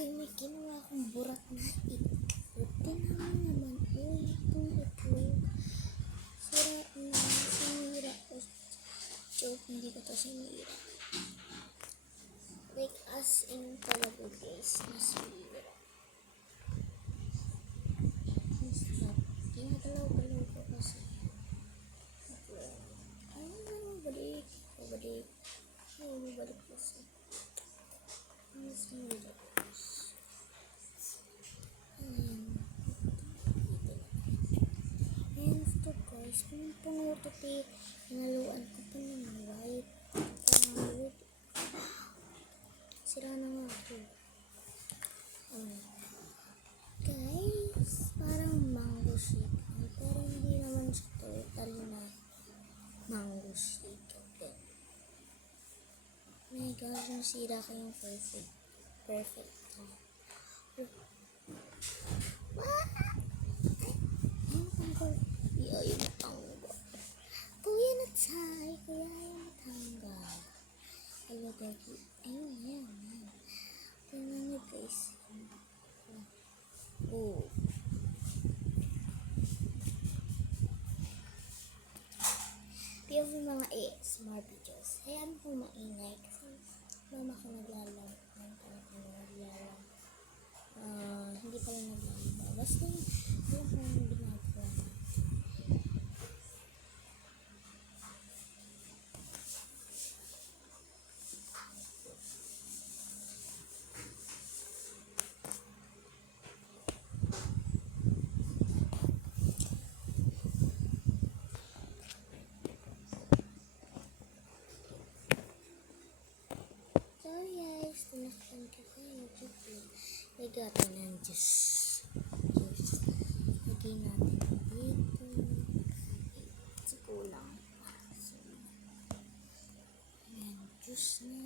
Okay, may ginawa akong burat na itlog. Tingnan naman, itong itlog. Sira na, sinira ko. Joke, hindi ko to sinira. Like, as in talaga guys, nasira. Stop. Ginagalaw-galaw ko kasi. Ay, balik. Balik kasi. Ang sinira ko. And ito guys, kung pangutupi, hinaluan ko pa ng white. Sira na nga ako. Guys, parang mango shake. Pero hindi naman siya totally na mango shake. Okay. My gosh, nasira ko yung perfect. Ayun na tanggal. Kuya na tayo. Ayun yan. Tingnan nyo guys. Oh. Pero yung mga ASMR videos, hayaan ko maingay kasi mama ko naglalaro. Hindi pala naglalaro. Basta yun kung ginagawa. Tinakpan ko kayo. Lagyan natin ng juice. Lagyan natin dito. Kasi kulang. Ayan, juice na.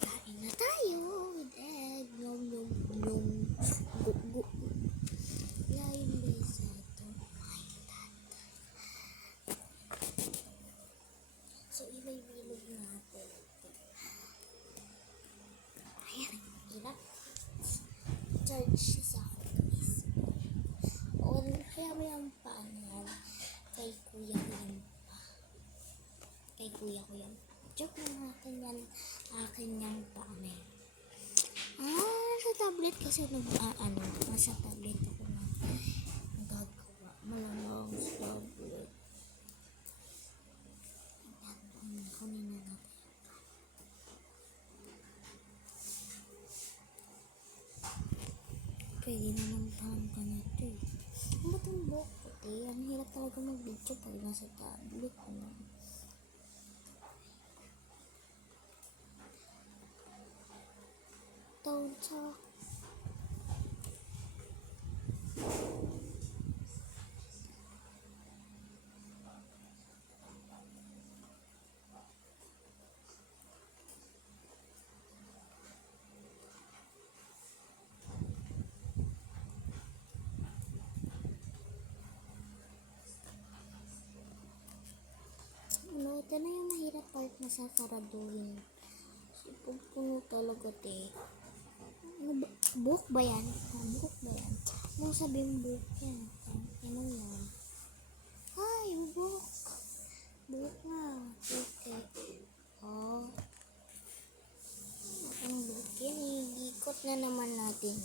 Kain na tayo with egg. Nom. Gu. Lain besa ito. So, ilay-bilog natin. Ayan, hirap. Charge siya sa ako, guys. O, kaya mo yung paan yan. Kay kuya ko yan. Joke lang akin yan. Akin yung paan eh. Sa tablet kasi nasa tablet ako na gagawa. Malamang sa tablet. Kunin na natin. Pwede naman parang ganito eh. Ang batong buhok puti. Ang hirap talaga mag-video pag nasa tablet. Don't talk. Ito na yung mahirap part na sa karaduhin. So, puno talaga te. Buhok ba yan? Ano sabihin buhok yan? Ano yan? Ay, buhok. Buhok nga. Okay. Oh. Ang buhok yan eh. Ikot na naman natin.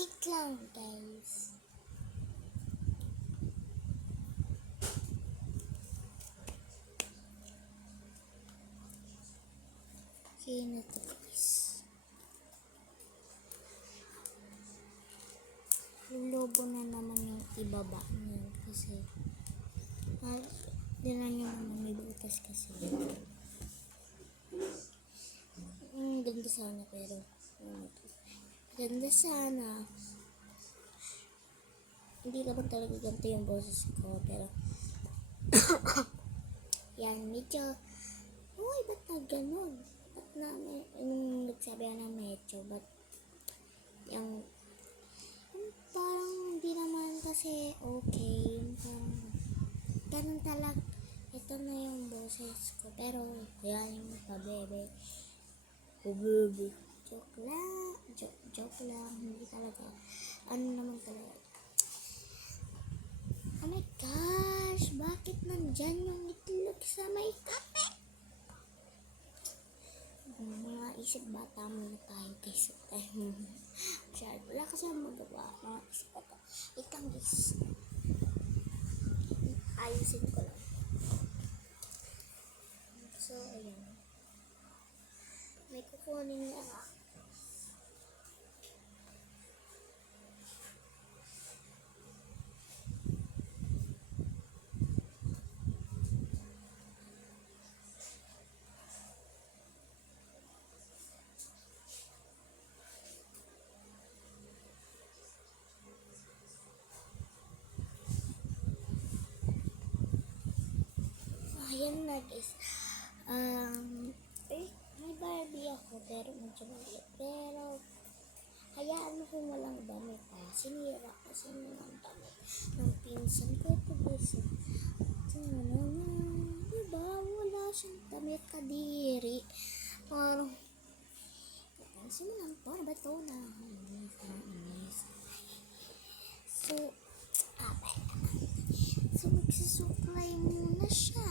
Hit lang guys. Okay na to guys. Bobo na naman yung ibaba niyan kasi dinan nyo naman may butas kasi. Ganda sana pero ganda sana. Hindi naman talaga ganito yung boses ko pero yan medyo uy ba't na ganun? Ba't na yung nagsabi ng medyo ba't yung parang hindi naman kasi okay parang ganun talaga. Ito na yung boses ko pero yan yung pabebe. Bebe. Joke lang. Hindi talaga. Ano naman talaga. Oh my gosh! Bakit nandyan yung itlog sa may kape? Mga isip bata muna tayo kaysa tayo. Wala kasi ang magawa. Mga isip bata. Itang guys. Ayusin ko lang. So, ayan. May kukunin na ako. Ayan na guys. May Barbie ako pero medyo maliit. Pero hayaan mo kung walang damit sinira kasi ng damit ng pinsan ko ito guys. Diba wala siyang damit kadiri. Parang napansin mo lang to. Ano ba ito na? So magsusupply muna siya.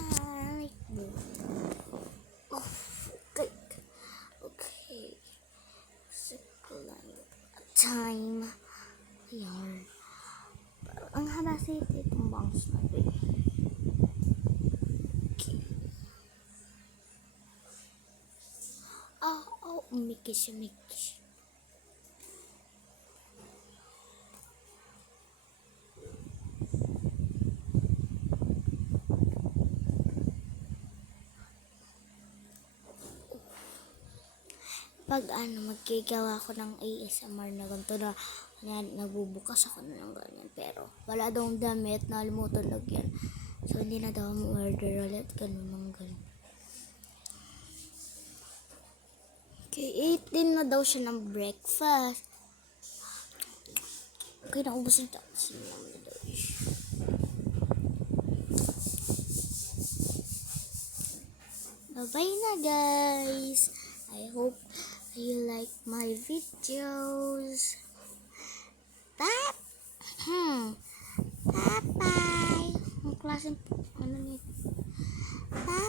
Okay. Supply time. Ayan. Ang haba sa itong bangs na ito. Okay. Umikis. Pag magkigawa ako ng ASMR na ganito na nagbubukas ako na ng ganyan pero wala daw damit nalimutan lagyan so hindi na daw order ulit ganun. Okay, 8 din na daw siya ng breakfast. Okay, naubos na taxi naman na daw siya. Bye na guys. I hope you like my videos. Bye. Bye. Ang klaseng nito. Bye.